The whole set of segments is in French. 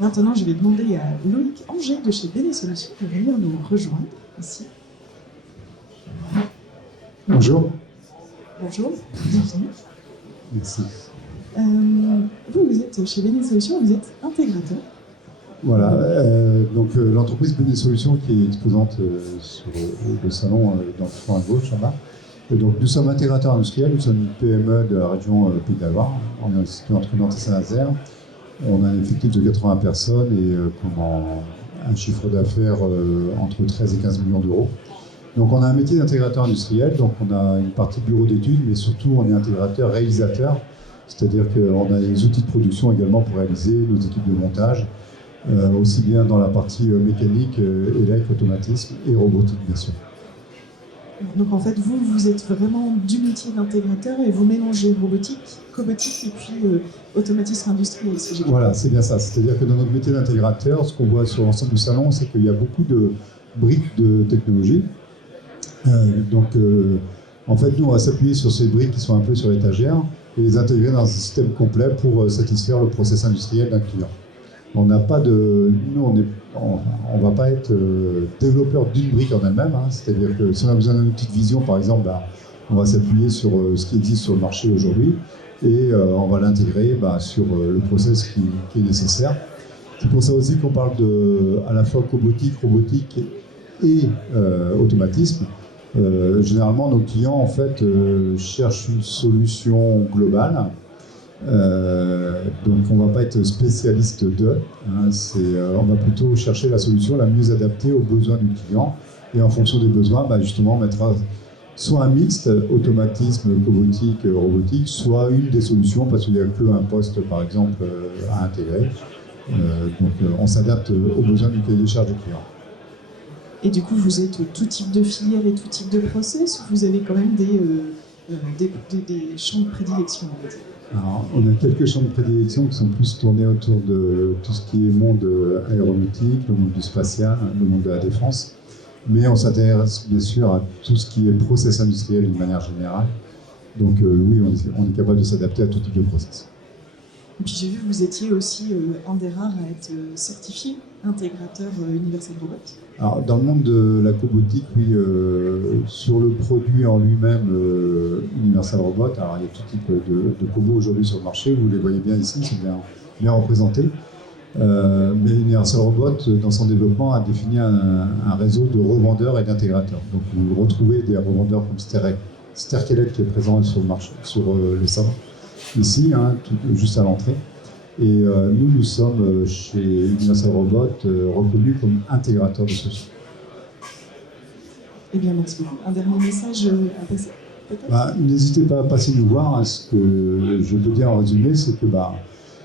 Maintenant, je vais demander à Loïc Angers de chez Bene Solutions de venir nous rejoindre ici. Bonjour. Bonjour, bienvenue. Merci. Vous êtes chez Bene Solutions, vous êtes intégrateur. Voilà, donc l'entreprise Bene Solutions qui est exposante sur le salon dans le fond à gauche en bas. Et donc nous sommes intégrateurs industriels, nous sommes une PME de la région Pays de la Loire, on est situé entre Nantes et Saint-Nazaire. On a un effectif de 80 personnes et un chiffre d'affaires entre 13 et 15 millions d'euros. Donc on a un métier d'intégrateur industriel, donc on a une partie bureau d'études, mais surtout on est intégrateur réalisateur, c'est-à-dire qu'on a des outils de production également pour réaliser nos équipes de montage, aussi bien dans la partie mécanique, élec, automatisme et robotique bien sûr. Donc en fait, vous êtes vraiment du métier d'intégrateur et vous mélangez robotique, cobotique et puis automatisme industriel. Voilà, c'est bien ça. C'est-à-dire que dans notre métier d'intégrateur, ce qu'on voit sur l'ensemble du salon, c'est qu'il y a beaucoup de briques de technologie. En fait, nous, on va s'appuyer sur ces briques qui sont un peu sur l'étagère et les intégrer dans un système complet pour satisfaire le process industriel d'un client. On n'a pas de, nous, on va pas être développeur d'une brique en elle-même. Hein. C'est-à-dire que si on a besoin d'une petite vision, par exemple, on va s'appuyer sur ce qui existe sur le marché aujourd'hui et on va l'intégrer sur le process qui est nécessaire. C'est pour ça aussi qu'on parle à la fois cobotique, robotique et automatisme. Généralement, nos clients en fait cherchent une solution globale. Donc on ne va pas être spécialiste d'eux, hein, on va plutôt chercher la solution la mieux adaptée aux besoins du client et en fonction des besoins, justement on mettra soit un mixte, automatisme, cobotique, robotique, soit une des solutions parce qu'il n'y a qu'un poste par exemple à intégrer. On s'adapte aux besoins du cahier des charges du client. Et du coup vous êtes tout type de filière et tout type de process, ou vous avez quand même des champs de prédilection on va dire? Alors, on a quelques champs de prédilection qui sont plus tournés autour de tout ce qui est monde aéronautique, le monde du spatial, le monde de la défense. Mais on s'intéresse bien sûr à tout ce qui est process industriel d'une manière générale. Donc oui, on est capable de s'adapter à tout type de process. Et puis j'ai vu que vous étiez aussi un des rares à être certifié intégrateur Universal Robot. Alors, dans le monde de la cobotique, oui, sur le produit en lui-même, Universal Robot, alors il y a tout type de cobots aujourd'hui sur le marché, vous les voyez bien ici, c'est bien représenté. Mais Universal Robot, dans son développement, a défini un réseau de revendeurs et d'intégrateurs. Donc vous retrouvez des revendeurs comme Sterkelet qui est présent sur le marché, sur le salon, ici, hein, juste à l'entrée. Et nous sommes chez Universal Robot reconnus comme intégrateur de solutions. Eh bien, merci beaucoup. Un dernier message à passer, peut-être ? N'hésitez pas à passer nous voir. Hein. Ce que je peux dire en résumé, c'est que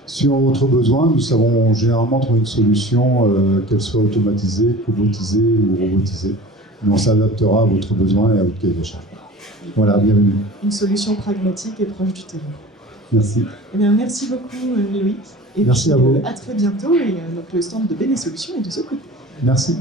sur votre besoin, nous savons généralement trouver une solution, qu'elle soit automatisée, cobotisée ou robotisée. Mais on s'adaptera à votre besoin et à votre cahier des charges. Voilà, bienvenue. Une solution pragmatique et proche du terrain. Merci. Eh bien, merci beaucoup Loïc. Et merci puis, à vous. À très bientôt. Et donc le stand de Bene Solutions est de ce côté. Merci.